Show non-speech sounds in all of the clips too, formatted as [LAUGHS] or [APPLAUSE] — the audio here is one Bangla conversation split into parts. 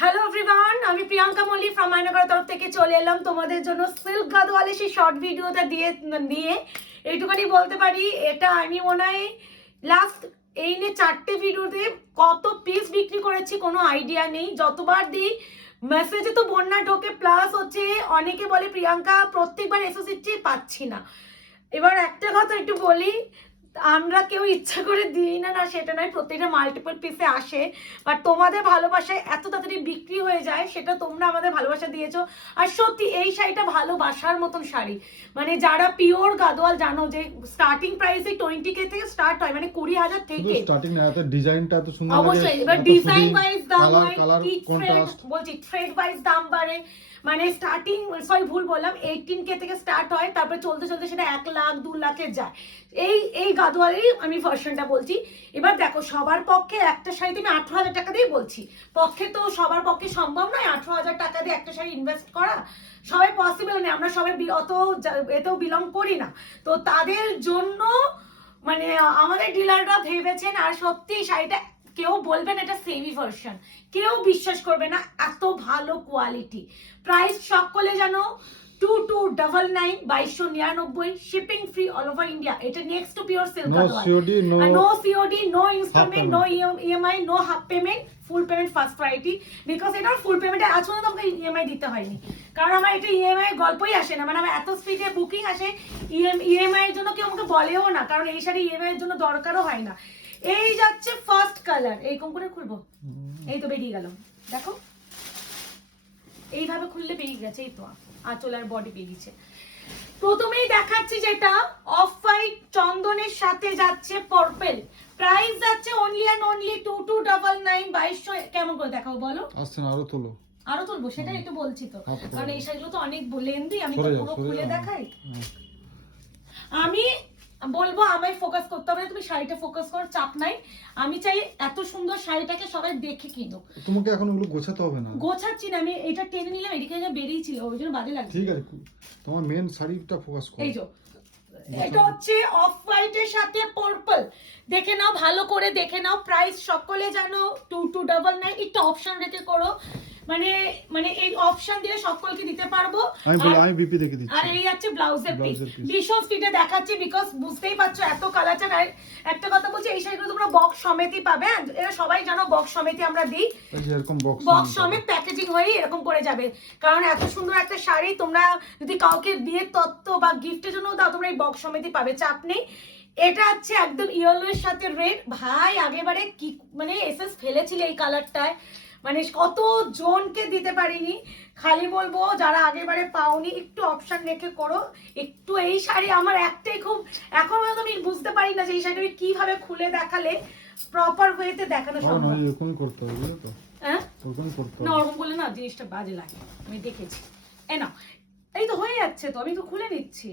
হ্যালো এভরিওয়ান আমি প্রিয়াঙ্কা মল্লিক ফ্রম তরফ থেকে চলে এলাম তোমাদের জন্য সিল্ক গাদওয়ালে সেই শর্ট ভিডিওটা দিয়ে, নিয়ে। এইটুখানি বলতে পারি, এটা আমি মনে হয় লাস্ট এই নিয়ে চারটে ভিডিওতে কত পিস বিক্রি করেছি কোনো আইডিয়া নেই। যতবার দিই মেসেজে তো বন্যা ঢোকে প্লাস হচ্ছে অনেকে বলে, প্রিয়াঙ্কা, প্রত্যেকবার এসোসিটি পাচ্ছি না। এবার একটা কথা একটু বলি আমরা কেউ ইচ্ছা করে দিই না না সেটা নয় প্রত্যেকটা মাল্টিপল পিসে আসে। বাট তোমাদের ভালোবাসায় এত তাড়াতাড়ি বিক্রি হয়ে যায় সেটা তোমরা আমাদের ভালোবাসা দিয়েছ। আর সত্যি এই শাড়িটা ভালোবাসার মতন শাড়ি। মানে যারা পিওর গাদোয়াল জানো যে স্টার্টিং প্রাইসে টোয়েন্টি কে থেকে স্টার্ট হয় মানে কুড়ি হাজার থেকে। স্টার্টিং ডিজাইনটা সুন্দর অবশ্যই এবার ডিজাইন ওয়াইজ দাম হয় কি বলছি থ্রেড ওয়াইজ দাম বাড়ে। মানে স্টার্টিং সরি ভুল বললাম এইটিন কে থেকে স্টার্ট হয় তারপরে চলতে চলতে সেটা এক লাখ দু লাখে যায়। এই এই গাদোয়ালেরই আমি ভার্সনটা বলছি। এবার দেখো, সবার পক্ষে একটা শাড়িতে আমি আঠারো হাজার টাকা দিয়ে বলছি। পক্ষে তো সবার পক্ষে সম্ভব নয় আঠারো হাজার টাকা দিয়ে একটা শাড়ি ইনভেস্ট করা। সবাই পসিবল নেই আমরা সবাই অত এতেও বিলং করি না। তো তাদের জন্য মানে আমাদের ডিলাররা ভেবেছেন, আর সত্যি শাড়িটা কেউ বলবেন এটা সেমি ভার্সন কেউ বিশ্বাস করবে না, এত ভালো কোয়ালিটি প্রাইস সকলে জানো টু টু ডাবল নাইন বাইশশো নিরানব্বই shipping free all over India এটা next to pure silk no COD no instalment. No EMI no half payment full payment first priority because এটার ফুল পেমেন্ট আজ পর্যন্ত আমাকে ইএমআই দিতে হয়নি। কারণ আমার এটা ইএমআই গল্পই আসে না। মানে আমার এত স্পিডে বুকিং আসে ইএমআই এর জন্য কেউ আমাকে বলেও না। কারণ এই শাড়ি ইএমআই এর জন্য দরকারও হয় না। এই যাচ্ছে ফার্স্ট কালার এই কম করে খুলবো এই তো বেরিয়ে গেল। দেখো। এইভাবে খুললে বেরিয়ে গেছে এই তো। আঁচলার বডি বেরিয়েছে প্রথমেই দেখাচ্ছি যেটা অফ হোয়াইট চন্দনের সাথে যাচ্ছে পার্পল প্রাইস যাচ্ছে only and only two two double nine বাইশশো কেমন করে দেখাও বলো? আসছে আরও তোলো। আরও তুলবো সেটা একটু বলছি তো। কারণ এই সাইজগুলো তো অনেক লেন্দি আমি তো পুরো খুলে দেখাই। আমি বলব আমায় ফোকাস করতে হবে তুমি শাড়িটা ফোকাস করো চাপ নাই। আমি চাই এত সুন্দর শাড়িটাকে সবাই দেখে কিনো তোমাকে এখন ওগুলো গোছাতে হবে না? গোছাচ্ছি না আমি এটা টেনে নিলাম এদিকে যা বেরিয়েছিল ওই জন্য বাজে লাগছে। ঠিক আছে তোমার মেন শাড়িটা ফোকাস করো। এই যে এটা হচ্ছে অফ হোয়াইটের সাথে পার্পল দেখে নাও ভালো করে দেখে নাও প্রাইস সকলে জানো টু টু ডাবল নাইন একটু অপশন রেখে করো। মানে মানে এই অপশন দিয়ে সকলকে দিতে পারব। আমি বিপি দেখে দিচ্ছি। আর এই আছে ব্লাউজের পিস। ভীষণ স্পিডে দেখাচ্ছি বিকজ বুঝতেই পারছ এত কালাচার আর একটা কথা বলছি এই শাড়িগুলো তোমরা বক্স সমেতই পাবে হ্যাঁ? এরা সবাই জানো বক্স সমেতই আমরা দিই। এরকম বক্স বক্স সমেত প্যাকেজিং হয়ে এরকম করে যাবে। কারণ এত সুন্দর একটা শাড়ি তোমরা যদি কাউকে বিয়ের তত্ত্ব বা গিফটের জন্য দাও তোমরা এই বক্স সমেতই পাবে চাপ নেই। এটা হচ্ছে একদম ইয়েলো এর সাথে রেড ভাই আগেবারে কি মানে এসএস ফেলেছিল এই কালারটায় মানে কত জনকে দিতে পারিনি। খালি বলব যারা আগেবারে পাওনি একটু অপশন রেখে করো। একটু এই শাড়ি আমার একটাই খুব এখন পর্যন্ত আমি বুঝতে পারি না যে এই শাড়ি কীভাবে খুলে দেখালে প্রপার ওয়েতে দেখানো সম্ভব। এরকমই করতে হবে তো? হ্যাঁ? করতে না ওরকম বলে না জিনিসটা বাজে লাগে। আমি দেখেছি। এ না এই তো হয়ে যাচ্ছে তো আমি তো খুলে নিচ্ছি।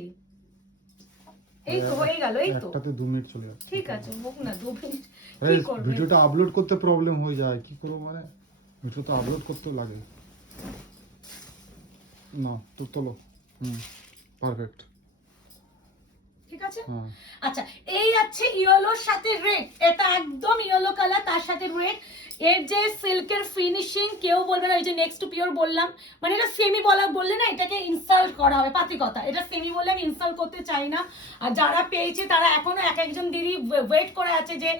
এই তো হয়ে গেল এই তো। একটাতে মিনিট চলে যাচ্ছে। ঠিক আছে হোক না মিনিট। কি করবে? ভিডিওটা আপলোড করতে প্রবলেম হয়ে যায় কি করব মানে? ভিডিও তো আপলোড করতে লাগে। না তো তোলো। হুম পারফেক্ট ঠিক আছে? হ্যাঁ। আচ্ছা এই আছে ইয়েলোর সাথে রেড এটা একদম ইয়েলো কালার তার সাথে রেড এর যে সিল্কের ফিনিশিং কেউ বলবে না এই যে নেক্সট টু পিওর বললাম মানে এটা সেমি বলা বললে না এটাকে ইনসাল্ট করা হবে পাতি কথা এটা সেমি বলে আমি ইনসাল্ট করতে চাই না। আর যারা পেয়েছে তারা এখনও এক একজন দিদি ওয়েট করে আছে যে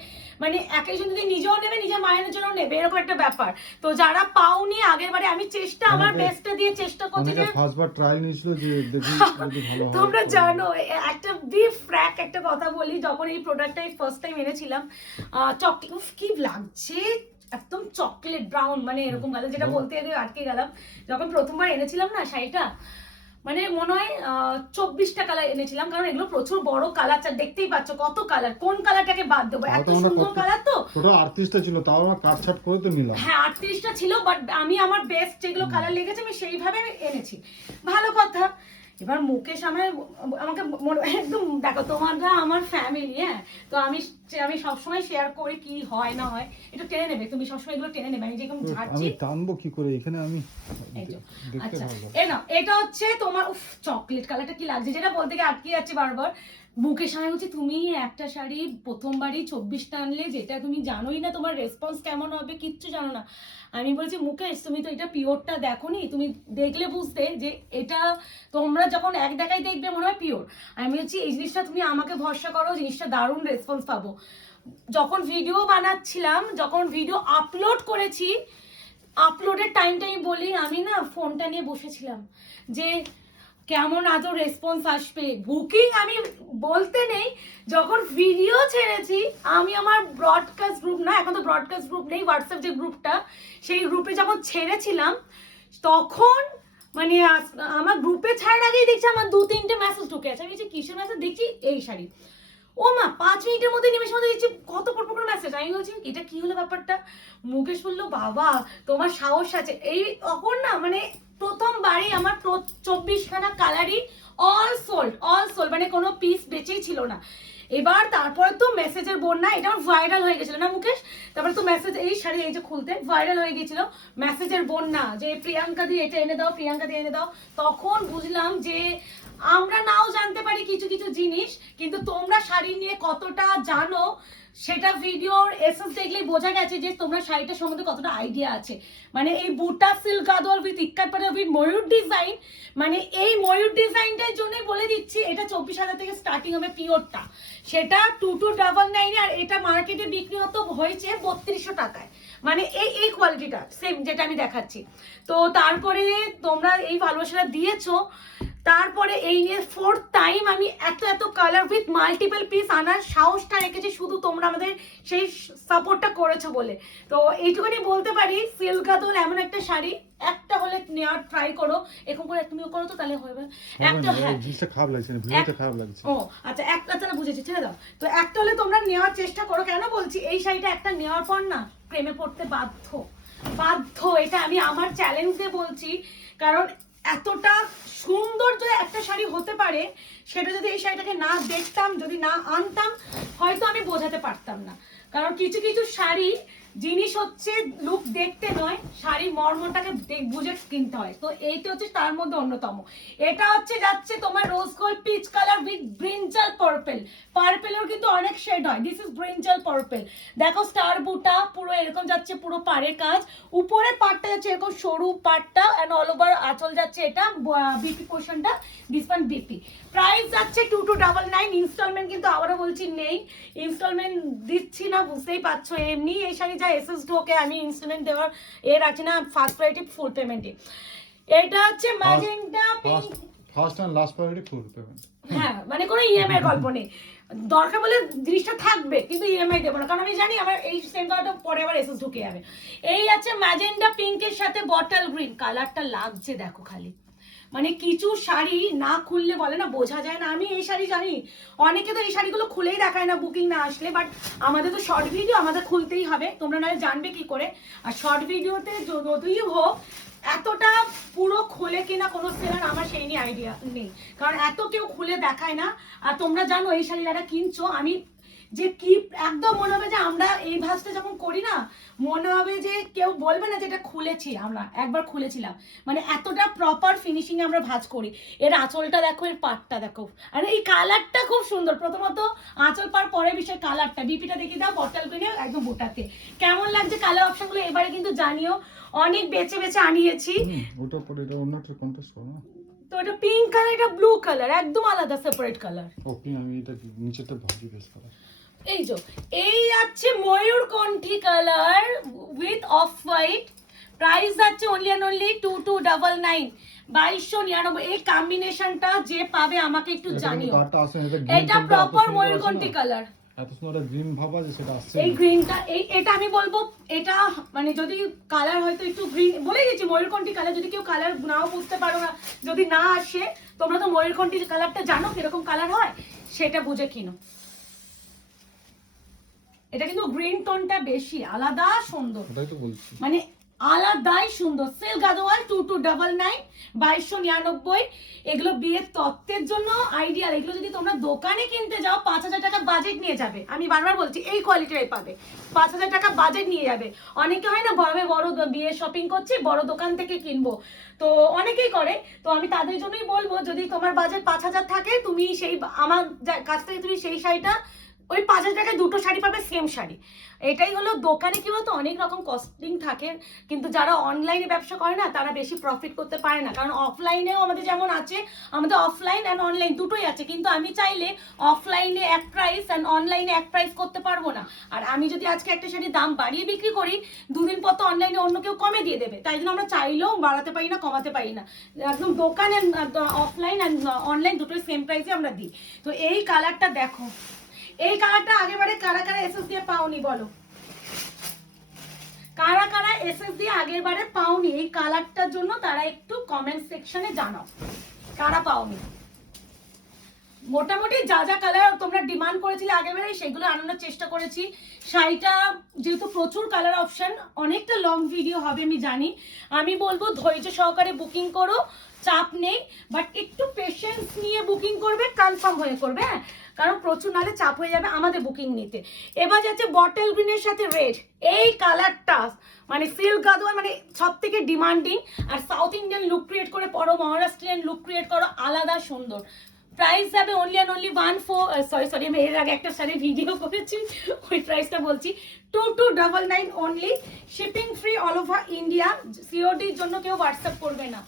মানে এক একজন দিদি নিজেও নেবে নিজের মায়ের জন্য নেবে এরকম একটা ব্যাপার। তো যারা পাওনি আগের বারে আমি চেষ্টা আমার বেস্টটা দিয়ে চেষ্টা করছি যে ফার্স্টবার ট্রায়াল নিয়েছিল যে দেখি ভালো [LAUGHS] তোমরা জানো একটা বিফ ফ্র্যাক একটা কথা বলি যখন এই প্রোডাক্টটা ফার্স্ট টাইম এনেছিলাম চকলেট উফ কি লাগছে? একদম চকলেট ব্রাউন মানে এরকম গেল যেটা বলতে গিয়ে আটকে গেলাম। যখন প্রথমবার এনেছিলাম না শাড়িটা মানে মনে হয় চব্বিশটা কালার এনেছিলাম কারণ এগুলো প্রচুর বড় কালার দেখতেই পাচ্ছ কত কালার কোন কালারটাকে বাদ দেবো? এত সুন্দর কালার তো। ছোট আটত্রিশটা ছিল তাও আমরা কাটছাট করে তো নিলাম। হ্যাঁ আটত্রিশটা ছিল বাট আমি আমার বেস্ট যেগুলো কালার লেগেছে আমি সেইভাবে এনেছি। ভালো কথা। এবার মুকেশ আমার আমাকে একদম দেখো তোমরা আমার ফ্যামিলি হ্যাঁ? তো আমি আমি সবসময় শেয়ার করি কি হয় না হয়। একটু টেনে নেবে তুমি সবসময় এগুলো টেনে নেবে আমি যেরকম ঝাড়ছি আমি টানবো কি করে? এখানে আমি আচ্ছা। এ না এটা হচ্ছে তোমার উফ চকলেট কালারটা কি লাগছে? যেটা বলতে গিয়ে আটকে যাচ্ছে বারবার। মুকেশ আমি বলছি তুমি একটা শাড়ি প্রথমবারই চব্বিশটা আনলে যেটা তুমি জানোই না তোমার রেসপন্স কেমন হবে কিচ্ছু জানো না। আমি বলছি, মুকেশ, তুমি তো এটা পিওরটা দেখো নি তুমি দেখলে বুঝতে যে এটা তোমরা যখন এক দেখাই দেখবে মনে হয় পিওর। আমি বলছি, এই জিনিসটা তুমি আমাকে ভরসা করো, জিনিসটা দারুণ রেসপন্স পাবো। যখন ভিডিও বানাচ্ছিলাম, যখন ভিডিও আপলোড করেছি আপলোডের টাইমটা আমি বলি, আমি না ফোনটা নিয়ে বসেছিলাম যে কেমন আদৌ রেসপন্স আসবে? বুকিং আমি বলতে নেই, যখন ভিডিও ছেড়েছি, আমি আমার ব্রডকাস্ট গ্রুপ না, এখন তো ব্রডকাস্ট গ্রুপ নেই হোয়াটসঅ্যাপ যে গ্রুপটা সেই গ্রুপে যখন ছেড়েছিলাম, তখন মানে আমার গ্রুপে ছাড়ার আগেই দেখছি আমার দু তিনটে মেসেজ ঢুকে আছে। আমি বলছি, কিসের মেসেজ দেখছি এই শাড়ি। ও মা, পাঁচ মিনিটের মধ্যে নিমেষের মধ্যে দেখছি কত পর পর মেসেজ আমি বলছি, এটা কি হলো ব্যাপারটা? মুকেশ বলল বাবা, তোমার সাহস আছে। এই তখন না মানে প্রথমবারই আমার চব্বিশখানা কালারই অল সোল্ড অল সোল্ড মানে কোনো পিস বেঁচেই ছিল না। এবার তারপরে তো মেসেজের বন্যা, এটা আমার ভাইরাল হয়ে গেছিল না মুকেশ? তারপরে তো মেসেজ এই শাড়ি, এই যে খুলতে ভাইরাল হয়ে গেছিল মেসেজের বন্যা, যে প্রিয়াঙ্কা দিয়ে এটা এনে দাও, প্রিয়াঙ্কা দিয়ে এনে দাও। তখন বুঝলাম যে আমরা নাও জানতে পারি কিছু কিছু জিনিস, কিন্তু তোমরা শাড়ি নিয়ে কতটা জানো, সেটা ভিডিওর এসেস দেখলেই বোঝা গেছে যে তোমরা শাড়িটা সম্বন্ধে কতটা আইডিয়া আছে। মানে এই বুটা সিল্ক গাদোয়াল উইথ ইক্কাট পাটা উইথ ময়ূর ডিজাইন মানে এই ময়ূর ডিজাইনটার জন্যই বলে দিচ্ছি, এটা চব্বিশ হাজার থেকে স্টার্টিং হবে পিওরটা। সেটা টু টু ডাবল নাইনে আর এটা মার্কেটে বিক্রি হতো হয়েছে বত্রিশশো টাকায়। মানে এই এই কোয়ালিটিটা সেম যেটা আমি দেখাচ্ছি। তো তারপরে তোমরা এই ভালোবাসাটা দিয়েছ তারপরে এই নিয়ে ফোর্থ টাইম আমি এত এত কালার উইথ মাল্টিপল পিস আনার সাহসটা রেখেছি শুধু তোমরা আমাদের সেই সাপোর্টটা করেছ বলে। তো এইটুকুনি বলতে পারি সিল্ক গাদল এমন একটা শাড়ি একটা হলে নেওয়ার ট্রাই করো এরকম করে তুমিও করো তো তাহলে হবে একটা না, হ্যাঁ। খারাপ লাগছে খারাপ লাগছে। ও আচ্ছা একটা আচ্ছা না বুঝেছি ছেড়ে দাও। তো একটা হলে তোমরা নেওয়ার চেষ্টা করো কেন বলছি এই শাড়িটা একটা নেওয়ার পর না প্রেমে পড়তে বাধ্য। বাধ্য এটা আমি আমার চ্যালেঞ্জ দিয়ে বলছি কারণ এতটা সুন্দর যদি একটা শাড়ি হতে পারে, সেটা যদি এই শাড়িটাকে না দেখতাম, যদি না আনতাম, হয়তো আমি বোঝাতে পারতাম না। কারণ কিছু কিছু শাড়ি জিনিস হচ্ছে লুক দেখতে নয় শাড়ির মর্মটাকে বুঝে কিনতে হয়। তো এইটা হচ্ছে তার মধ্যে অন্যতম। এটা হচ্ছে যাচ্ছে তোমার rose gold peach colour with brinjal purple পার্পেলের কিন্তু অনেক শেড হয়। দিস ইজ ব্রিঞ্জাল পার্পেল দেখো স্টার বুটা, পুরো এরকম যাচ্ছে, পুরো পাড়ের কাজ। উপরে পাটটা যাচ্ছে এরকম সরু পাটটা অ্যান্ড অল ওভার আঁচল যাচ্ছে এটা বিপি পোর্শনটা দিস ওয়ান বিপি প্রাইস যাচ্ছে two two double nine instalment কিন্তু আবারও বলছি নেই। ইনস্টলমেন্ট দিচ্ছি না, বুঝতেই পারছ। এমনি এই শাড়ি যা এসএস ঢোকে আমি ইনস্টলমেন্ট দেওয়ার এ রাখছি না ফার্স্ট প্রায়োরিটি ফুল পেমেন্টে এটা হচ্ছে magenta first first and last priority full payment হ্যাঁ মানে কোনো ইএমআই গল্প নেই। দরকার বলে জিনিসটা থাকবে কিন্তু ইএমআই দেবো না। কারণ আমি জানি আমার এই সেম কালারটা পরে আবার এসএস ঢুকে যাবে। এই আছে ম্যাজেন্ডা পিঙ্কের সাথে বটল গ্রিন কালারটা লাগছে দেখো খালি। মানে কিছু শাড়ি না খুললে বলে না, বোঝা যায় না। আমি এই শাড়ি জানি, অনেকে তো এই শাড়িগুলো খুলেই দেখায় না বুকিং না আসলে বাট আমাদের তো শর্ট ভিডিও আমাদের খুলতেই হবে। তোমরা নাহলে জানবে কি করে। আর শর্ট ভিডিওতে যতই হোক, এতটা পুরো খোলে কিনা কোনো সেলার আমার সেই নিয়ে আইডিয়া নেই। কারণ এত কেউ খুলে দেখায় না। আর তোমরা জানো এই শাড়ি যারা কিনছো, আমি যে কি একদম মনে হবে যে আমরা এই ভাঁজটা যখন করি না মনে হবে যে কেউ বলবে না যে এটা খুলেছি আমরা একবার খুলেছিলাম। মানে এতটা প্রপার ফিনিশিং আমরা ভাঁজ করি। এর আঁচলটা দেখো এর পাটটা দেখো। আর এই কালারটা খুব সুন্দর। প্রথমত আঁচল পার পরের বিষয় কালারটা বিপিটা দেখিয়ে দাও বটল কিনে একদম বোটাতে। কেমন লাগছে কালার অপশনগুলো এবারে কিন্তু জানিও। অনেক বেছে বেছে আনিয়েছি। ওটার পরে এটা অন্য একটা কন্টেস্ট করো তো এটা পিঙ্ক কালার এটা ব্লু কালার একদম আলাদা সেপারেট কালার ওকে আমি এটা নিচেরটা ভাজি বেশ করা। এই যে এই যাচ্ছে ময়ূর কণ্ঠী colour with off white price যাচ্ছে only and only two two double nine বাইশশো নিরানব্বই। এই কম্বিনেশনটা যে পাবে আমাকে একটু জানিও। এটা প্রপার সুন্দর ময়ূর আছে কালার এত সুন্দর গ্রিন ভাবা যে সেটা আসছে এই গ্রিনটা এই এটা আমি বলব এটা মানে যদি কালার হয়তো একটু গ্রিন বলে দিচ্ছি ময়ূরকণ্ঠী কালার যদি কেউ কালার নাও বুঝতে পারো না যদি না আসে তোমরা তো ময়ূরকণ্ঠী কালারটা জানো কীরকম কালার হয় সেটা বুঝে কিনো। এটা কিন্তু গ্রিন টোনটা বেশি আলাদা সুন্দর। ওটাই তো বলছি। মানে আলাদাই সুন্দর। Sale Gadwal two two double nine বাইশশো নিরানব্বই। এগুলো বিয়ের তত্ত্বের জন্য আইডিয়াল। এগুলো যদি তোমরা দোকানে কিনতে যাও পাঁচ হাজার টাকা বাজেট নিয়ে যাবে। আমি বারবার বলছি এই কোয়ালিটির পাবে। পাঁচ হাজার টাকা বাজেট নিয়ে যাবে। অনেকে হয় না বড় বড় বিয়ে শপিং করছি বড় দোকান থেকে কিনবো। তো অনেকেই করে। তো আমি তাদের জন্যই বলব যদি তোমার বাজেট পাঁচ হাজার থাকে তুমি সেই আমার কাছ থেকে তুমি সেই শাড়িটা ওই পাঁচ হাজার টাকায় দুটো শাড়ি পাবে সেম শাড়ি। এটাই হলো দোকানে কি বলতো, অনেক রকম কস্টিং থাকে, কিন্তু যারা অনলাইনে ব্যবসা করে না, তারা বেশি প্রফিট করতে পারে না। কারণ অফলাইনেও আমাদের যেমন আছে, আমাদের অফলাইন অ্যান্ড অনলাইন দুটোই আছে, কিন্তু আমি চাইলে অফলাইনে এক প্রাইস অ্যান্ড অনলাইনে এক প্রাইস করতে পারব না। আর আমি যদি আজকে একটা শাড়ির দাম বাড়িয়ে বিক্রি করি, দুদিন পর তো অনলাইনে অন্য কেউ কমে দিয়ে দেবে। তাই জন্য আমরা চাইলেও বাড়াতে পারি না, কমাতে পারি না। একদম দোকান অফলাইন অ্যান্ড অনলাইন দুটোই সেম প্রাইসে আমরা দিই। তো এই কালারটা দেখো। এই কালারটা আগেবারে কারা কারা এসএস দিয়ে পাওনি বলো? কারা কারা এসএস দিয়ে আগের বারে পাওনি? এই কালারটার জন্য তারা একটু কমেন্ট সেকশনে জানাও। কারা পাওনি? মোটামুটি যা যা কালার তোমরা ডিমান্ড করেছিলে আগের বারে সেগুলো আনানোর চেষ্টা করেছি। শাড়িটা যেহেতু প্রচুর কালার অপশন অনেকটা লং ভিডিও হবে, আমি জানি। আমি বলব ধৈর্য সহকারে বুকিং করো। চাপ নেই বাট একটু পেশেন্স নিয়ে বুকিং করবে কনফার্ম হয়ে করবে হ্যাঁ? কারণ প্রচুর নালে চাপ হয়ে যাবে আমাদের বুকিং নিতে। এবার যাচ্ছে বটল গ্রিনের সাথে রেড এই কালারটা মানে সিল্ক গাদোয়াল মানে সব থেকে ডিমান্ডিং আর সাউথ ইন্ডিয়ান লুক ক্রিয়েট করে পড়ো মহারাষ্ট্রিয়ান লুক ক্রিয়েট করো, আলাদা সুন্দর। প্রাইস যাবে only and only one four sorry sorry আমি এর আগে একটা শাড়ি ভিডিও করেছি, ওই প্রাইসটা বলছি। Two two double nine only shipping free all over India সিওডির জন্য কেউ হোয়াটসঅ্যাপ করবে না।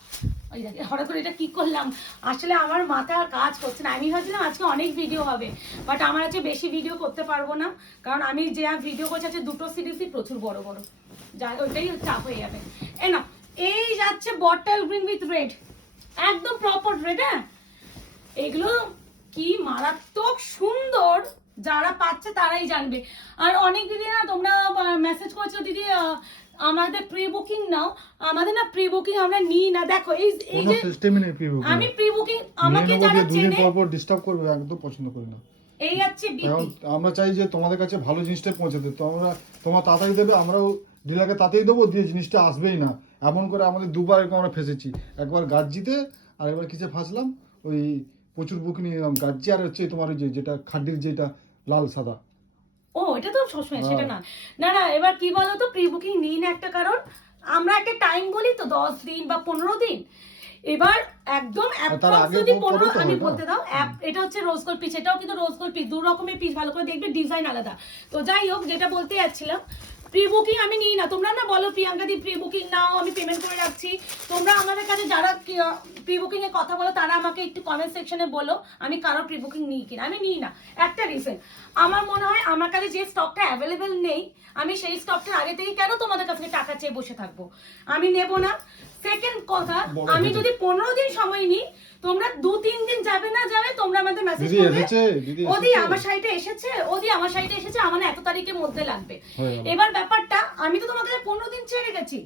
ওই দেখে হঠাৎ করে এটা কি করলাম? আসলে আমার মাথা কাজ করছে না। আমি ভাবছিলাম আজকে অনেক ভিডিও হবে বাট আমার আজকে বেশি ভিডিও করতে পারব না, কারণ আমি যে ভিডিও করছি আছে দুটো সিরিজই প্রচুর বড় বড়। যা, ওইটাই চাপ হয়ে যাবে। এ না, এই যাচ্ছে বটল গ্রিন উইথ রেড একদম প্রপার রেড হ্যাঁ? এগুলো কি মারাত্মক সুন্দর, যারা পাচ্ছে তারাই জানবে। আর অনেক দিদি না তোমরা মেসেজ করছ দিদি আমাদের প্রি বুকিং নাও। আমাদের না প্রি বুকিং আমরা নিই না। দেখো এই এই যে সিস্টেমই নেই প্রি বুকিং আমি প্রি বুকিং আমাকে যারা চেনে পর পর ডিস্টার্ব করবে একদম পছন্দ করি না। এই হচ্ছে আমরা চাই যে তোমাদের কাছে ভালো জিনিসটা পৌঁছে দিতে তো আমরা তোমার তাড়াতাড়ি দেবে আমরাও ডিলারকে তাড়াতাড়ি দেবো দিয়ে জিনিসটা আসবেই না। এমন করে আমাদের দুবার এরকম আমরা ফেসেছি। একবার গাজ্জিতে আর একবার কিসে ফাঁসলাম? ওই প্রচুর বুক নিয়ে নিলাম গাজ্জি আর হচ্ছে তোমার ওই যে যেটা খাড্ডির যেটা লাল সাদা। ও এটা তো সবসময় সেটা হ্যাঁ। না। না না এবার কি বলো তো প্রি বুকিং নিই না একটা কারণ আমরা একটা টাইম বলি তো দশ দিন বা পনেরো দিন। এবার একদম আগে যদি পনেরো আমি বলতে দাও এটা হচ্ছে রোজ পিস এটাও কিন্তু রোজ পিস দু রকমের পিস ভালো করে দেখবে ডিজাইন আলাদা। তো যাই হোক যেটা বলতে যাচ্ছিলাম প্রি বুকিং আমি নিই না তোমরা না বলো প্রিয়াঙ্কা দি প্রি বুকিং নাও আমি পেমেন্ট করে রাখছি। তোমরা আমাদের কাছে যারা প্রি বুকিং এর কথা বলো তারা আমাকে একটু কমেন্ট সেকশনে বলো আমি কারও প্রি বুকিং নিই কিনা? আমি নিই না। একটা রিজন আমার মনে হয় আমার কাছে যে স্টকটা অ্যাভেলেবেল নেই আমি সেই স্টকটার আগে থেকে কেন তোমাদের কাছ টাকা চেয়ে বসে থাকব? আমি নেব না। সেকেন্ড কথা আমি যদি পনেরো দিন সময় নিই তোমরা দু তিন দিন যাবে না যাবে তোমরা আমাদের মেসেজ করবে ওদি আমার শাড়িটা এসেছে ওদি আমার শাড়িটা এসেছে আমার এত তারিখের মধ্যে লাগবে। এবার ব্যাপারটা আমি তো তোমার কাছে পনেরো দিন ছেড়ে গেছি।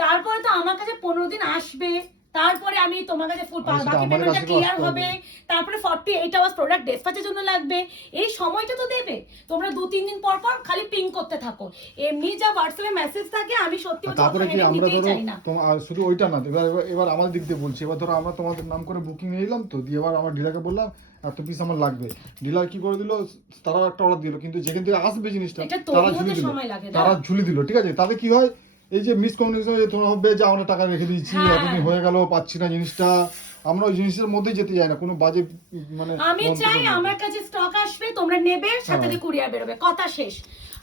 তারপরে তো আমার কাছে পনেরো দিন আসবে। তারপরে আমি তোমার কাছে ফুল সেটা বাকি পেমেন্টটা ক্লিয়ার হবে। তারপরে ফর্টি এইট আওয়ার্স প্রোডাক্ট ডেসপাচের জন্য লাগবে। এই সময়টা তো দেবে। তোমরা দু তিন দিন পর পর খালি পিং করতে থাকো। এমনি যা হোয়াটসঅ্যাপে মেসেজ থাকে আমি সত্যি তারপরে কি আমরা ধরো তোমার শুধু ওইটা না এবার এবার- আমাদের দিক দিয়ে বলছি। এবার ধরো আমরা তোমাদের নাম করে বুকিং নিয়ে নিলাম তো দিয়ে এবার আমার ডিলারকে বললাম এত পিস আমার লাগবে। ডিলার কি করে দিল? তারাও একটা অর্ডার দিল কিন্তু যেখান থেকে আসবে জিনিসটা তৈরি তারা ঝুলি দিল। তারা ঝুলি দিল ঠিক আছে? তাতে কি হয়? এই যে মিসকমিউনিকেশন যে তোমরা হবে যে আমরা টাকা রেখে দিয়েছি হ্যাঁ। এতদিন হয়ে গেল পাচ্ছি না জিনিসটা আমরা ওই জিনিসের মধ্যেই যেতে যাই না কোনো বাজে মানে আমি চাই। আমার কাছে স্টক আসবে তোমরা নেবে সাথে হ্যাঁ। কুরিয়ার বেরোবে কথা শেষ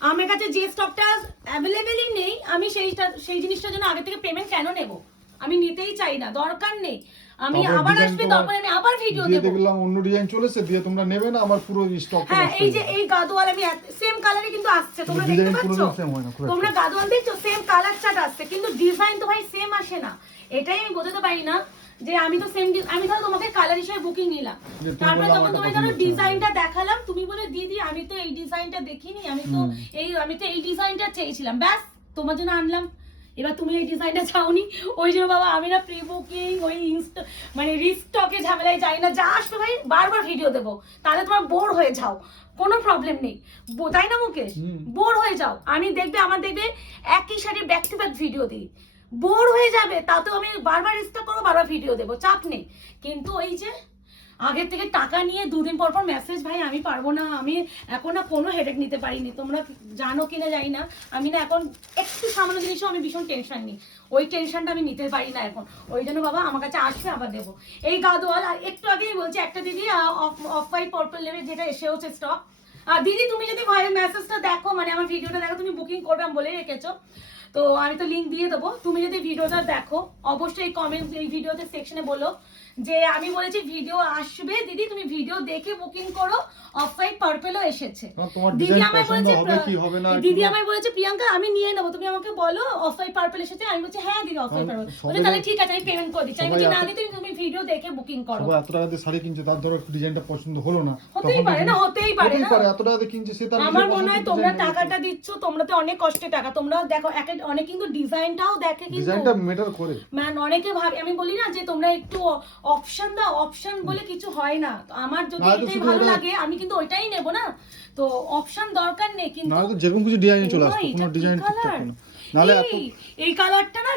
আমার কাছে যে স্টকটা অ্যাভেলেবেলই নেই আমি সেইটা সেই জিনিসটার জন্য আগে থেকে পেমেন্ট কেন নেব আমি নিতেই চাই না দরকার নেই আমি আবার আসবে তারপরে আমি আবার ভিডিও দেবো। দেখলাম অন্য ডিজাইন চলেছে দিয়ে তোমরা নেবে না আমার পুরো স্টক হ্যাঁ এই যে এই গাদোয়াল আমি সেম কালারে কিন্তু আসছে তোমরা দেখতে পাচ্ছ। তোমরা গাদোয়াল দেখছ সেম কালার আসছে কিন্তু ডিজাইন তো ভাই সেম আসে না। এটাই আমি বোঝাতে পারি না যে আমি তো সেম আমি ধরো তোমাকে কালার হিসেবে বুকিং নিলাম। তারপরে তখন আমারটা ধরো ডিজাইনটা দেখালাম তুমি বলে দিদি আমি তো এই ডিজাইনটা দেখিনি আমি তো এই আমি তো এই ডিজাইনটা চেয়েছিলাম। ব্যাস তোমার জন্য আনলাম। এবার তুমি এই ডিজাইনটা চাওনি ওই জন্য বাবা আমি না প্রি বুকিং ওই ইনস্টা মানে রিস্টকে ঝামেলায় যাই না। যা আসবে ভাই বারবার ভিডিও দেবো। তাহলে তোমার বোর হয়ে যাও। কোনো প্রবলেম নেই। তাই না মুকেশ? বোর হয়ে যাও। আমি দেখবে আমার দেখবে একই সাথে ব্যাক টু ব্যাক ভিডিও দিই। বোর হয়ে যাবে তাতেও আমি বারবার রিস্টক করব বারবার ভিডিও দেবো। চাপ নেই। কিন্তু ওই যে আগের থেকে টাকা নিয়ে দুদিন পর পর মেসেজ ভাই, আমি পারব না, আমি এখন না কোনো হেডেক নিতে পারিনি, তোমরা জানো কিনা জানি না, আমি না এখন একটু সামান্য জিনিসও আমি ভীষণ টেনশন নিই। ওই টেনশনটা আমি নিতে পারি না এখন। ওই জন্য বাবা, আমার কাছে আসবে আবার দেবো। এই গাদোয়াল, আর একটু আগেই বলছি, একটা দিদি অফ হোয়াইট পার্পল নেবে যেটা এসে হচ্ছে স্টক আর দিদি, তুমি যদি ভয়ের মেসেজটা দেখো মানে আমার ভিডিওটা দেখো, তুমি বুকিং করবে, আমি বলে রেখেছো। তো আমি তো লিঙ্ক দিয়ে দেবো। তুমি যদি ভিডিওটা দেখো অবশ্যই কমেন্ট এই ভিডিওতে সেকশনে বলো যে আমি বলেছি ভিডিও আসবে। দিদি তুমি ভিডিও দেখে বুকিং করো। অফ হোয়াইট পার্পেলও এসেছে দিদি আমায় বলেছে দিদি আমায় বলেছে প্রিয়াঙ্কা আমি নিয়ে নেব। তুমি আমাকে বলো অফ হোয়াইট পার্পেল এসেছে? আমি বলছি হ্যাঁ দিদি অফ হোয়াইট পার্পেল বলে তাহলে ঠিক আছে আমি পেমেন্ট করে দিচ্ছি। আমি বলছি না দিদি তুমি ভিডিও দেখে বুকিং করো। এত টাকা দিয়ে শাড়ি কিনছে তার ধরো ডিজাইনটা পছন্দ হলো না হতেই পারে না হতেই পারে না। এত টাকা দিয়ে কিনছে সে তার আমার মনে হয় তোমরা টাকাটা দিচ্ছ তোমরা তো অনেক কষ্টে টাকা তোমরা দেখো এক- অনেক কিন্তু ডিজাইনটাও দেখে কিন্তু। ডিজাইনটা মেটার করে। ম্যান অনেকে ভাবে আমি বলি না যে তোমরা একটু অপশন দাও অপশন বলে কিছু হয় না। তো আমার যদি এটাই ভালো লাগে আমি কিন্তু ওইটাই নেব না? তো অপশন দরকার নেই কিন্তু না তো যেরকম কিছু ডিজাইন চলে ও, আসতো কোনো ডিজাইন ঠিকঠাক? না। এত এই, কালারটা না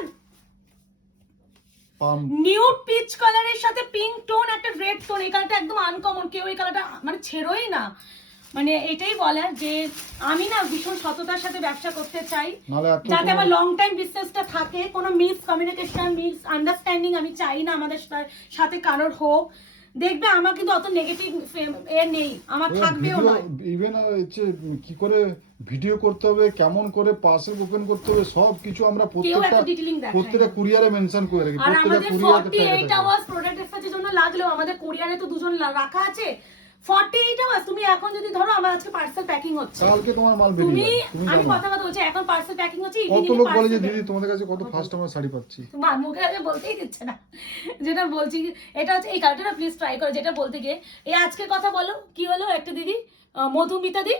নিউড পিচ কালারের সাথে পিঙ্ক টোন একটা রেড টোন এই কালারটা একদম আনকমন কেউ এই কালারটা মানে ছেড়োই না। মানে এটাই বলে যে আমি না ভীষণ সততার সাথে ব্যবসা করতে চাই। যাতে আমার লং টাইম বিজনেসটা থাকে কোনো মিস কমিউনিকেশন মিস আন্ডারস্ট্যান্ডিং আমি চাই না আমাদের সাথে কারোর হোক। দেখবে আমার কিন্তু অত নেগেটিভ এ নেই আমার থাকবেও নয় ইভেন হচ্ছে কি করে ভিডিও করতে হবে কেমন করে পার্সেল ওপেন করতে হবে সব কিছু আমরা প্রত্যেকটা প্রত্যেকটা কুরিয়ারে মেনশন করে রাখি প্রত্যেকটা আমাদের কুরিয়ারে ফর্টি এইট আওয়ার্স প্রোডাক্ট ডিসপ্যাচের জন্য লাগলেও আমাদের কুরিয়ারে তো দুজন রাখা আছে। ফর্টি এইট আওয়ার্স তুমি এখন যদি ধরো আমার আজকে পার্সেল প্যাকিং হচ্ছে কালকে তোমার মাল বেরিয়ে তুমি আমি কথা কথা বলছি এখন পার্সেল প্যাকিং হচ্ছে কত লোক বলে যে দিদি তোমাদের কাছে কত ফার্স্ট আমরা শাড়ি পাচ্ছি? মা মুখে আগে বলতেই দিচ্ছে না। যেটা বলছি এটা হচ্ছে এই কার্ডটা প্লিজ ট্রাই করো যেটা বলতে গিয়ে এই আজকে কথা বলো কি হলো একটা দিদি মধুমিতা দি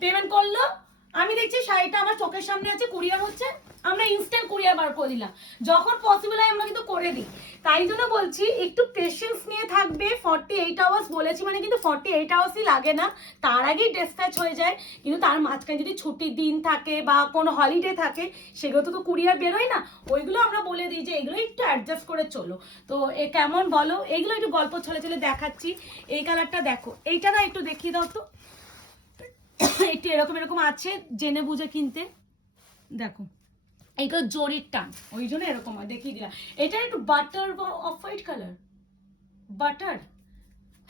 পেমেন্ট করল। আমি দেখছি শাড়িটা আমার চোখের সামনে আছে কুরিয়ার হচ্ছে। আমরা ইনস্ট্যান্ট কুরিয়ার বার করে দিলাম। যখন পসিবল হয় আমরা কিন্তু করে দিই। তাই জন্য বলছি, একটু পেশেন্স নিয়ে থাকবে ফর্টি এইট আওয়ার্স বলেছি মানে কিন্তু ফর্টি এইট আওয়ার্সই লাগে না। তার আগেই ডিসপ্যাচ হয়ে যায়। কিন্তু তার মাঝখানে যদি ছুটির দিন থাকে বা কোনো হলিডে থাকে, সেগুলো তো কুরিয়ার বেরোয় না। ওইগুলো আমরা বলে দিই যে এগুলো একটু অ্যাডজাস্ট করে চলো। তো এ কেমন বলো? এইগুলো একটু গল্প ছলে ছলে দেখাচ্ছি। এই কালারটা দেখো। এইটা না একটু দেখিয়ে দাও তো। একটু এরকম এরকম আছে, জেনে বুঝে কিনতে। দেখো। এইগুলো জরির টান, ওই জন্য এরকম হয়, দেখিয়ে দিলাম। এটা একটু বাটার বা অফ হোয়াইট কালার বাটার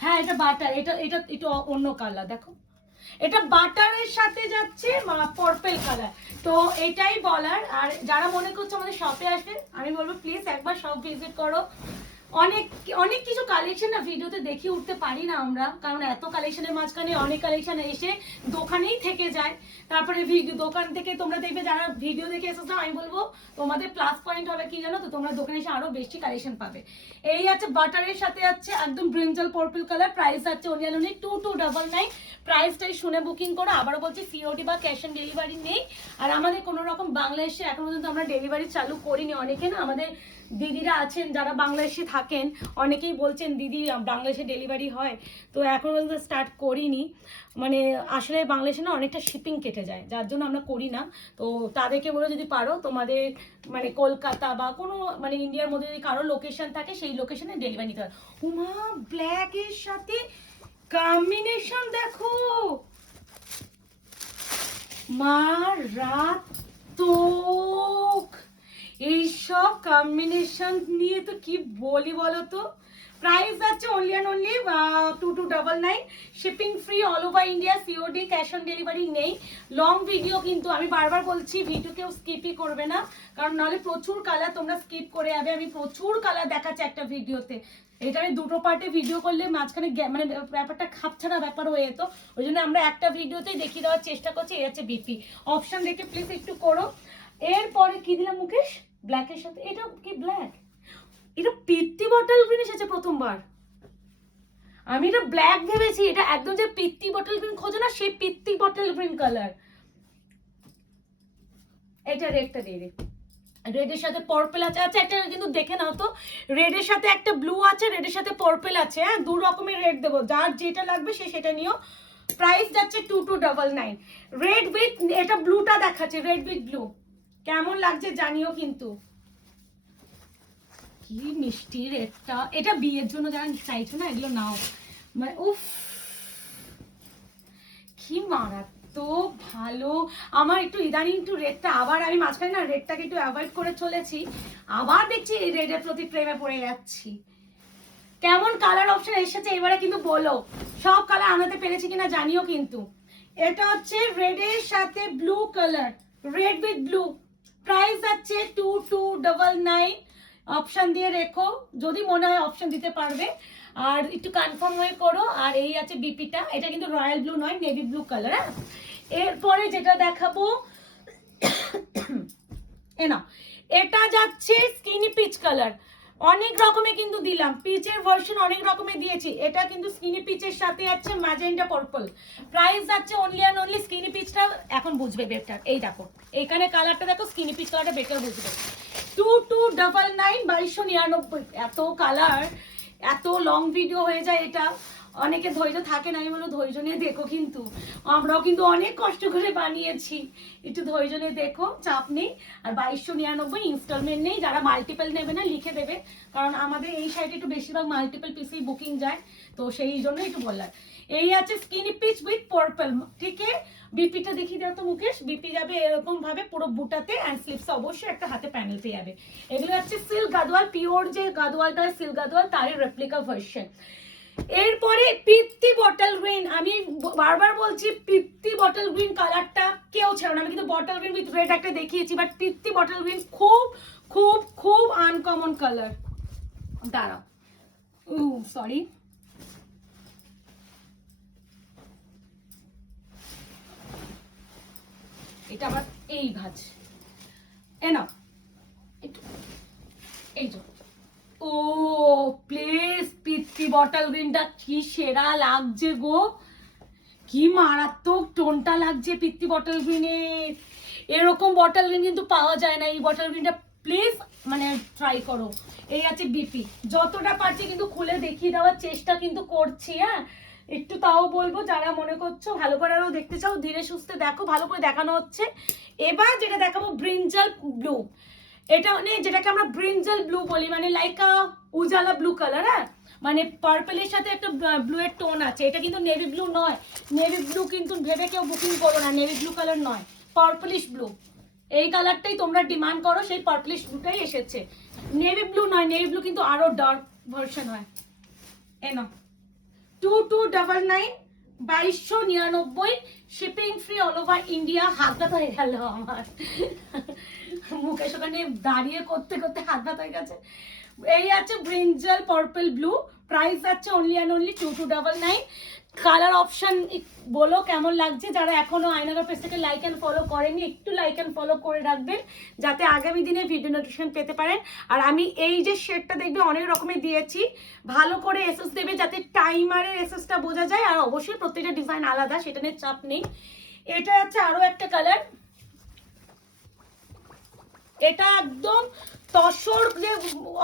হ্যাঁ এটা বাটার এটা এটা একটু অন্য কালার দেখো। এটা বাটারের সাথে যাচ্ছে পার্পেল কালার তো এটাই বলার, আর যারা মনে করছে আমাদের শপে আসবে, আমি বলব প্লিজ একবার শপ ভিজিট করো। অনেক অনেক কিছু কালেকশন না ভিডিওতে দেখিয়ে উঠতে পারি না আমরা, কারণ এত কালেকশনের মাঝখানে অনেক কালেকশন এসে দোকানেই থেকে যায়। তারপরে দোকান থেকে তোমরা দেখবে যারা ভিডিও দেখে এসেছ, আমি বলব তোমাদের প্লাস পয়েন্ট হবে কি জানো তো, তোমরা দোকানে এসে আরও বেশি কালেকশন পাবে। এই আছে বাটারের সাথে আছে একদম ব্রিঞ্জাল পার্পল কালার প্রাইস আছে অনিয়ালনি টু টু ডাবল নাইন প্রাইসটাই শুনে বুকিং করো, আবারও বলছি সিওডি বা ক্যাশ অন ডেলিভারি নেই। আর আমাদের কোনো রকম বাংলাদেশে এখন পর্যন্ত আমরা ডেলিভারি চালু করিনি অনেকে না, আমাদের দিদিরা আছেন, যারা বাংলাদেশে থাকেন, অনেকেই বলছেন, দিদি, বাংলাদেশে ডেলিভারি হয়। তো এখন পর্যন্ত স্টার্ট করিনি। মানে আসলে বাংলাদেশে না অনেকটা শিপিং কেটে যায়, যার জন্য আমরা করি না। তো তাদেরকে বলে যদি পারো, তোমাদের মানে কলকাতা বা কোনো মানে ইন্ডিয়ার মধ্যে যদি কারও লোকেশন থাকে, সেই লোকেশনে ডেলিভারি নিতে হয় উমা ব্ল্যাকের সাথে কম্বিনেশন দেখো। মা রাত তোক এইসব কম্বিনেশন নিয়ে তো কি বলি বলো তো প্রাইস আছে only and only two two double nine shipping free all over India COD cash on delivery নেই। লং ভিডিও কিন্তু আমি বারবার বলছি ভিডিও কেউ স্কিপই করবে না। কারণ নাহলে প্রচুর কালার তোমরা স্কিপ করে যাবে। আমি প্রচুর কালার দেখাচ্ছি একটা ভিডিওতে এটা আমি দুটো পার্টে ভিডিও করলে মাঝখানে মানে ব্যাপারটা খাপছাড়া ব্যাপার হয়ে যেত। ওই জন্য আমরা একটা ভিডিওতেই দেখিয়ে দেওয়ার চেষ্টা করছি, এই হচ্ছে বিপি অপশান দেখে প্লিজ একটু করো। এরপরে কি দিলাম মুকেশ? ব্ল্যাকের সাথে এটা কি ব্ল্যাক এটা পিত্তি বটল গ্রিন এসেছে প্রথমবার। আমি এটা ব্ল্যাক ভেবেছি, এটা একদম যে পিত্তি বটল গ্রিন খোঁজো না সেই পিত্তি বটল গ্রিন কালার এটা রেডটা দিয়ে দে রেডের সাথে পার্পল আছে আচ্ছা একটা কিন্তু দেখে নাও তো। রেডের সাথে একটা ব্লু আছে রেডের সাথে পার্পল আছে হ্যাঁ? দু রকমের রেড দেবো। যার যেটা লাগবে সে সেটা নিও। প্রাইস যাচ্ছে two two double nine red with এটা ব্লুটা দেখাচ্ছে রেড উইথ ব্লু কেমন লাগছে জানিও কিন্তু। কি মিষ্টি রেডটা এটা বিয়ের জন্য যারা চাইছো না, এগুলো নাও। মানে উফ, কি মারাত্মক ভালো। আমার একটু ইদানিং একটু রেডটা আবার আমি মাঝখানে না রেডটাকে একটু অ্যাভয়েড করে চলেছি। আবার দেখছি এই রেডের প্রতি প্রেমে পড়ে যাচ্ছি। কেমন কালার অপশন এসেছে এবারে কিন্তু বলো। সব কালার আনাতে পেরেছি কিনা জানিও কিন্তু। এটা হচ্ছে রেডের সাথে blue colour red with blue price আছে two two double nine option দিয়ে রেখো, যদি মনে হয় অপশান দিতে পারবে। আর একটু কনফার্ম হয়ে করো, আর এই আছে বিপিটা এটা কিন্তু রয়্যাল ব্লু নয় নেভি ব্লু কালার হ্যাঁ? এরপরে যেটা দেখাবো [COUGHS] এ না এটা যাচ্ছে স্কিনি পিচ কালার অনেক রকমের কিন্তু দিলাম। পিচের ভার্সন অনেক রকমের দিয়েছি। এটা কিন্তু স্কিনি পিচের সাথে আছে মাজেন্ডা পার্পল প্রাইস যাচ্ছে অনলি অ্যান্ড অনলি স্কিনি পিচটা এখন বুঝবে বেটার এই দেখো এইখানে কালারটা দেখো স্কিনি পিচ কালারটা বেটার বুঝবে। টু টু ডাবল নাইন বাইশশো নিরানব্বই। এত কালার এত লং ভিডিও হয়ে যায় এটা। অনেকে ধৈর্য থাকে না, আমি বলো ধৈর্য নিয়ে দেখো কিন্তু। আমরাও কিন্তু অনেক কষ্ট করে বানিয়েছি। একটু ধৈর্য নিয়ে দেখো, চাপ নেই। আর বাইশশো নিরানব্বই ইনস্টলমেন্ট নেই, যারা মাল্টিপল নেবে না, লিখে দেবে। কারণ আমাদের এই সাইডে একটু বেশিরভাগ মাল্টিপল পিসেই বুকিং যায়, তো সেই জন্য একটু বললাম এই আছে স্কিনি পিচ উইথ পার্পল ঠিক বিপিটা দেখিয়ে দাও তো, মুকেশ। বিপি যাবে এরকম ভাবে পুরো বুটাতে অ্যান্ড স্লিপস অবশ্যই একটা হাতে প্যানেল পেয়ে যাবে। এগুলো হচ্ছে সিল্ক গাদোয়াল পিওর যে গাদোয়ালটা সিল্ক গাদোয়াল, তারই রেপ্লিকা ভার্সন এরপরে পিত্তি বটল গ্রিন আমি বারবার বলছি, পিত্তি বটল গ্রিন কালারটা কেউ ছিল না। আমি কিন্তু বটল গ্রিন উইথ রেড একটা দেখিয়েছি বাট পিত্তি বটল গ্রিন খুব খুব খুব আনকমন কালার দাঁড়াও। উ সরি এটা আবার এই ভাজ এ নাও। একটু এই যে। ও প্লিজ পিত্তি বটল গ্রিনটা কি সেরা লাগছে গো। কি মারাত্মক টোনটা লাগছে পিত্তি বটল গ্রিনে এরকম বটল গ্রিন কিন্তু পাওয়া যায় না। এই বটল গ্রিনটা প্লিজ মানে ট্রাই করো। এই আছে বিপি যতটা পারছি কিন্তু খুলে দেখিয়ে দেওয়ার চেষ্টা কিন্তু করছি হ্যাঁ? একটু তাও বলব, যারা মনে করছ ভালো করে আরও দেখতে চাও, ধীরে সুস্থে দেখো, ভালো করে দেখানো হচ্ছে। এবার যেটা দেখাবো ব্রিঞ্জাল ব্লু এটা মানে যেটাকে আমরা ব্রিঞ্জাল ব্লু বলি মানে লাইক উজালা ব্লু কালার হ্যাঁ? মানে পার্পলের সাথে একটা ব্লু এর টোন আছে। এটা কিন্তু নেভি ব্লু নয়। নেভি ব্লু কিন্তু ভেবে কেউ বুকিং করো না। নেভি ব্লু কালার নয়। পার্পলিশ ব্লু এই কালারটাই তোমরা ডিমান্ড করো, সেই পার্পলিশ ব্লুটাই এসেছে। নেভি ব্লু নয় নেভি ব্লু কিন্তু আরও ডার্ক ভার্সন হয়। এ নাও। টু টু ডাবল নাইন বাইশশো নিরানব্বই shipping free all over India হাত ব্যথা গেল আমার। মুকেশ ওখানে দাঁড়িয়ে করতে করতে হাত ব্যথা হয়ে গেছে। এই আছে ব্রিঞ্জাল পার্পল ব্লু প্রাইস আছে only and only two two double nine colour option বলো কেমন লাগছে? যারা এখনও আয়নাগর পেজটাকে লাইক অ্যান্ড ফলো করেনি, একটু লাইক অ্যান্ড ফলো করে রাখবেন, যাতে আগামী দিনে ভিডিও নোটিফিকেশন পেতে পারেন। আর আমি এই যে শেডটা দেখবে অনেক রকমের দিয়েছি। ভালো করে এসএস দেবে যাতে টাইমারের এসএসটা বোঝা যায়। আর অবশ্যই প্রত্যেকটা ডিজাইন আলাদা, সেটা নিয়ে চাপ নেই। এটা হচ্ছে আরও একটা কালার এটা একদম তসর যে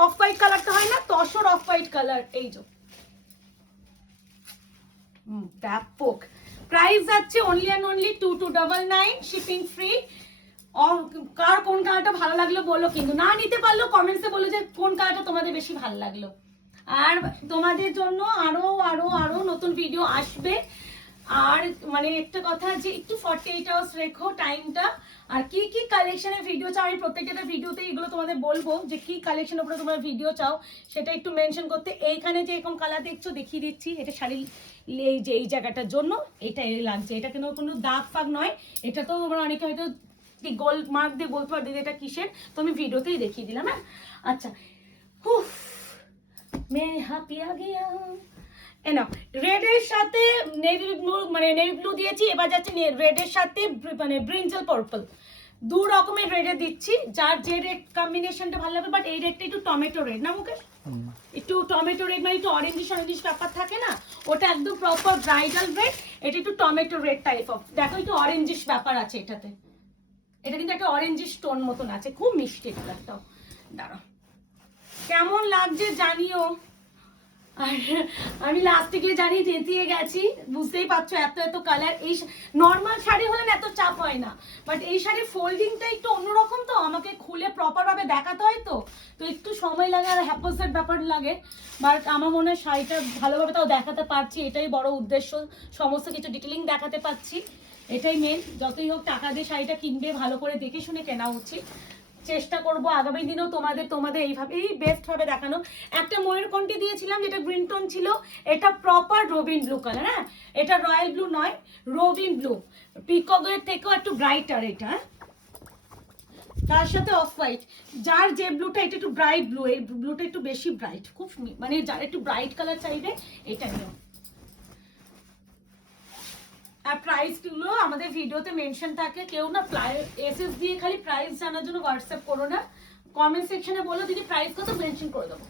অফ হোয়াইট কালারটা হয় না, তসর অফ হোয়াইট কালার এই যে। ব্যাপক। প্রাইস যাচ্ছে only and only two two double nine shipping free কার কোন কালারটা ভালো লাগল বলো কিন্তু। না নিতে পারলেও কমেন্টসে বলো যে কোন কালারটা তোমাদের বেশি ভালো লাগল। আর তোমাদের জন্য আরও আরও আরও নতুন ভিডিও আসবে। আর মানে একটা কথা যে একটু ফর্টি এইট আওয়ার্স রেখো টাইমটা আর কি কি কালেকশনের ভিডিও চাও? আমি প্রত্যেকটা ভিডিওতে এগুলো তোমাদের বলব যে কি কালেকশন উপরে তোমরা ভিডিও চাও। সেটা একটু মেনশন করতে। এইখানে যে এরকম কালার দেখছ, দেখিয়ে দিচ্ছি। এটা শাড়ি এই যে, এই জায়গাটার জন্য এটা লাগছে। এটা কিন্তু কোনো দাগ ফাগ নয়। এটা তো আমরা অনেকে হয়তো গোল মার্ক দিয়ে বলতে পারবে এটা কিসের? তো আমি ভিডিওতেই দেখিয়ে দিলাম হ্যাঁ? আচ্ছা। হুফ মে হাপিয়া গিয়া। गया এনা রেডের সাথে নেভি ব্লু মানে নেভি ব্লু দিয়েছি এবার যাচ্ছে রেডের সাথে মানে ব্রিঞ্জাল পার্পল দু রকমের রেডে দিচ্ছি যার যে রেড কম্বিনেশনটা ভালো লাগবে বাট এই রেডটা একটু টমেটো রেড না মুখে একটু টমেটো রেড মানে একটু অরেঞ্জিশ অরেঞ্জিশ ব্যাপার থাকে না ওটা একদম প্রপার ব্রাইডাল রেড এটা একটু টমেটো রেড টাইপ অফ দেখো একটু অরেঞ্জিশ ব্যাপার আছে এটাতে। এটা কিন্তু একটা অরেঞ্জ স্টোন মতন আছে খুব মিষ্টি কালারটাও দাঁড়াও। কেমন লাগছে জানিও। আর আমি লাস্টে গিয়ে জানি তেতিয়ে গেছি, বুঝতেই পারছ এত এত কালার এই নর্মাল শাড়ি হলে এত চাপ হয় না বাট এই শাড়ির ফোল্ডিংটা একটু অন্যরকম তো, আমাকে খুলে প্রপারভাবে দেখাতে হয় তো তো একটু সময় লাগে আর হ্যাপোসেট ব্যাপার লাগে বাট আমার মনে হয় শাড়িটা ভালোভাবে তাও দেখাতে পারছি, এটাই বড় উদ্দেশ্য, সমস্ত কিছু ডিটেলিং দেখাতে পারছি, এটাই মেন যতই হোক টাকা দিয়ে শাড়িটা কিনবে, ভালো করে দেখে শুনে কেনা উচিত। চেষ্টা করব আগামী দিনেও তোমাদের তোমাদের এইভাবেই বেস্ট ভাবে দেখানো। একটা ময়ূরকণ্ঠী দিয়েছিলাম, যেটা গ্রিন টোন ছিল। এটা প্রপার রবিন ব্লু কালার হ্যাঁ? এটা রয়্যাল ব্লু নয় রবিন ব্লু পিককের থেকেও একটু ব্রাইটার এটা হ্যাঁ? তার সাথে অফ হোয়াইট যার যে ব্লুটা এটা একটু ব্রাইট ব্লু এই ব্লুটা একটু বেশি ব্রাইট খুব মানে যার একটু ব্রাইট কালার চাইবে, এটা নিও। প্রাইসগুলো আমাদের ভিডিওতে মেনশন থাকে কেউ না এসএস দিয়ে খালি প্রাইস জানার জন্য হোয়াটসঅ্যাপ করো না কমেন্ট সেকশনে বলো দিদি প্রাইস কত মেনশন করে দেবো।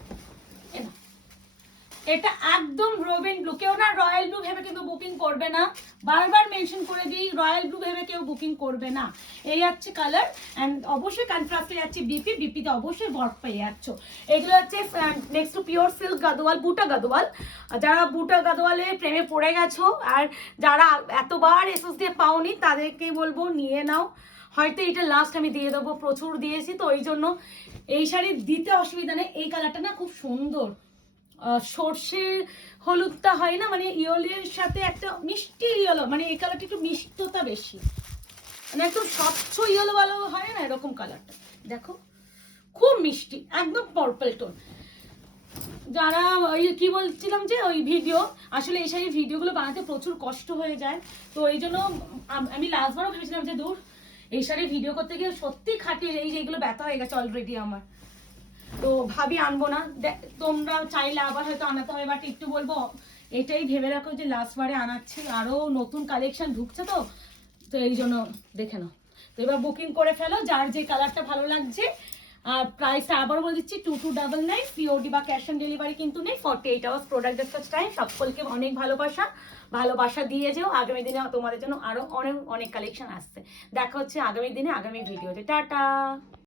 এটা একদম রোবেন ব্লু। কেউ না রয়্যাল ব্লু ভেবে কিন্তু বুকিং করবে না। বারবার মেনশন করে দিই, রয়্যাল ব্লু ভেবে কেউ বুকিং করবে না। এই হচ্ছে কালার অ্যান্ড অবশ্যই কন্ট্রাস্টে যাচ্ছে বিপি বিপিতে অবশ্যই বরফ পেয়ে যাচ্ছ। এগুলো হচ্ছে next to pure silk Gadwal বুটা গাদোয়াল। যারা বুটা গাদোয়ালে প্রেমে পড়ে গেছো আর যারা এতবার এসএস দিয়ে পাওনি, তাদেরকে বলব নিয়ে নাও। হয়তো এটা লাস্ট আমি দিয়ে দেবো, প্রচুর দিয়েছি, তো এই জন্য এই শাড়ি দিতে অসুবিধা নেই। এই কালারটা না খুব সুন্দর। আহ, সর্ষে হলুদটা হয় না? মানে ইয়েলোর সাথে একটা মিষ্টি ইয়েলো মানে এই কালারটা একটু মিষ্টতা বেশি। মানে একটু স্বচ্ছ ইয়েলো ভালো হয় না এরকম কালারটা দেখো খুব মিষ্টি একদম পার্পল টোন যারা ওই কি বলছিলাম যে ওই ভিডিও আসলে এই শাড়ির ভিডিওগুলো বানাতে প্রচুর কষ্ট হয়ে যায়। তো এই জন্য আমি লাস্টবারও ভেবেছিলাম যে দূর এই শাড়ির ভিডিও করতে গিয়ে সত্যি খাটিয়ে এই যে এগুলো ব্যথা হয়ে গেছে অলরেডি আমার। তো ভাবি আনব না। তোমরা চাইলে আবার হয়তো আনাতে হয় বাট একটু বলব, এটাই ভেবে রাখো যে লাস্ট বারে আনাচ্ছি, আরও নতুন কালেকশন ঢুকছে তো তো এই জন্য দেখে নাও। তো এবার বুকিং করে ফেলো, যার যে কালারটা ভালো লাগছে, আর প্রাইসটা আবার বলে দিচ্ছি two two double nine POD বা ক্যাশ অন ডেলিভারি কিন্তু নেই forty eight hours product dispatch time সকলকে অনেক ভালোবাসা ভালোবাসা দিয়ে যেও, আগামী দিনে তোমাদের জন্য আরও অনেক অনেক কালেকশন আসছে। দেখা হচ্ছে আগামী দিনে, আগামী ভিডিওতে টাটা!